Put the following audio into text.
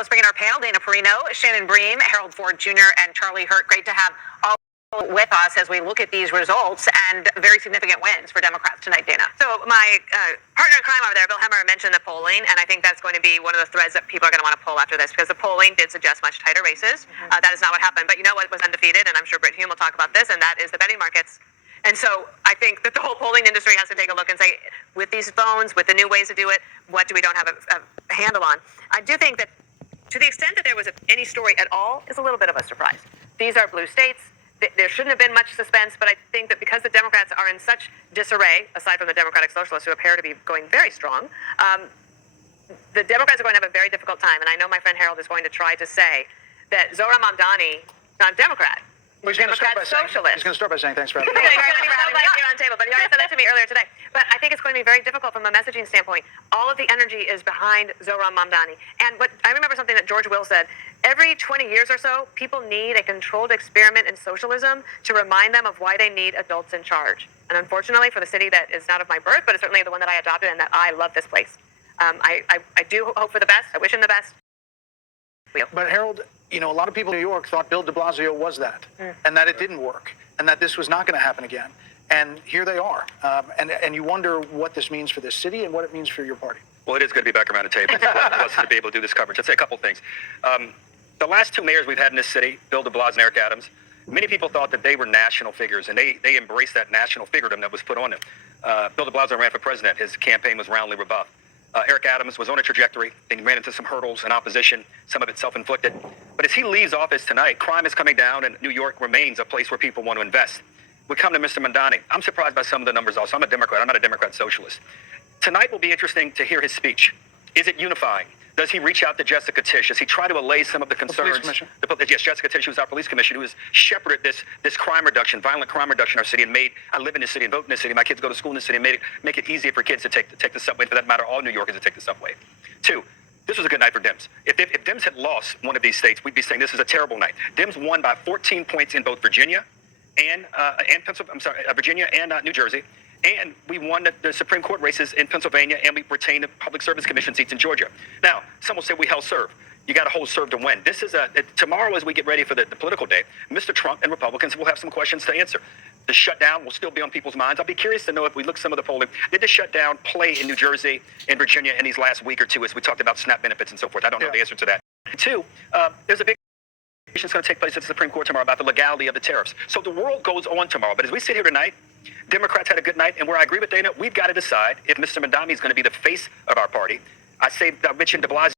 let's bring in our panel. Dana Perino, Shannon Bream, Harold Ford Jr., and Charlie Hurt. Great to have all with us as we look at these results and very significant wins for Democrats tonight, Dana. So my partner in crime over there, Bill Hemmer, mentioned the polling, and I think that's going to be one of the threads that people are going to want to pull after this, because the polling did suggest much tighter races. That is not what happened. But you know what was undefeated, and I'm sure Brit Hume will talk about this, and that is the betting markets. And so I think that the whole polling industry has to take a look and say, with these phones, with the new ways to do it, what do we don't have a handle on? I do think that to the extent that there was any story at all is a little bit of a surprise. These are blue states. There shouldn't have been much suspense, but I think that because the Democrats are in such disarray, aside from the Democratic Socialists, who appear to be going very strong, the Democrats are going to have a very difficult time. And I know my friend Harold is going to try to say that Zohran Mamdani is not a Democrat. Well, he's going to start by saying thanks for having me. He's so glad you're on the table, but he already said that to me earlier today. But I think it's going to be very difficult from a messaging standpoint. All of the energy is behind Zohran Mamdani. And what I remember something that George Will said, every 20 years or so, people need a controlled experiment in socialism to remind them of why they need adults in charge. And unfortunately, for the city that is not of my birth, but it's certainly the one that I adopted and that I love this place. I do hope for the best. I wish him the best. But Harold, you know, a lot of people in New York thought Bill de Blasio was that, and that it didn't work, and that this was not going to happen again. And here they are. And you wonder what this means for this city and what it means for your party. Well, it is good to be back around the table. It's a blessing to be able to do this coverage. I'd say a couple things. The last two mayors we've had in this city, Bill de Blasio and Eric Adams, many people thought that they were national figures, and they embraced that national figuredom that was put on them. Bill de Blasio ran for president. His campaign was roundly rebuffed. Eric Adams was on a trajectory, and he ran into some hurdles and opposition, some of it self-inflicted. But as he leaves office tonight, crime is coming down, and New York remains a place where people want to invest. We come to Mr. Mamdani. I'm surprised by some of the numbers also. I'm a Democrat. I'm not a Democrat socialist. Tonight will be interesting to hear his speech. Is it unifying? Does he reach out to Jessica Tisch? Does he try to allay some of the concerns? The police commission? Yes, Jessica Tisch, who's our police commissioner, who has shepherded this crime reduction, violent crime reduction in our city, and I live in this city and vote in this city. My kids go to school in this city, and make it easier for kids to take the subway. For that matter, all New Yorkers to take the subway. Two, this was a good night for Dems. If Dems had lost one of these states, we'd be saying this is a terrible night. Dems won by 14 points in both Virginia and Virginia and New Jersey. And we won the Supreme Court races in Pennsylvania, and we retained the Public Service Commission seats in Georgia. Now, some will say we held serve. You got to hold serve to win. This is tomorrow, as we get ready for the political day, Mr. Trump and Republicans will have some questions to answer. The shutdown will still be on people's minds. I'll be curious to know, if we look at some of the polling, did the shutdown play in New Jersey and Virginia in these last week or two, as we talked about SNAP benefits and so forth? I don't know the answer to that. Two, there's a big is going to take place at the Supreme Court tomorrow about the legality of the tariffs. So the world goes on tomorrow. But as we sit here tonight, Democrats had a good night, and where I agree with Dana, we've got to decide if Mr. Mamdani is going to be the face of our party. I mentioned de Blasio.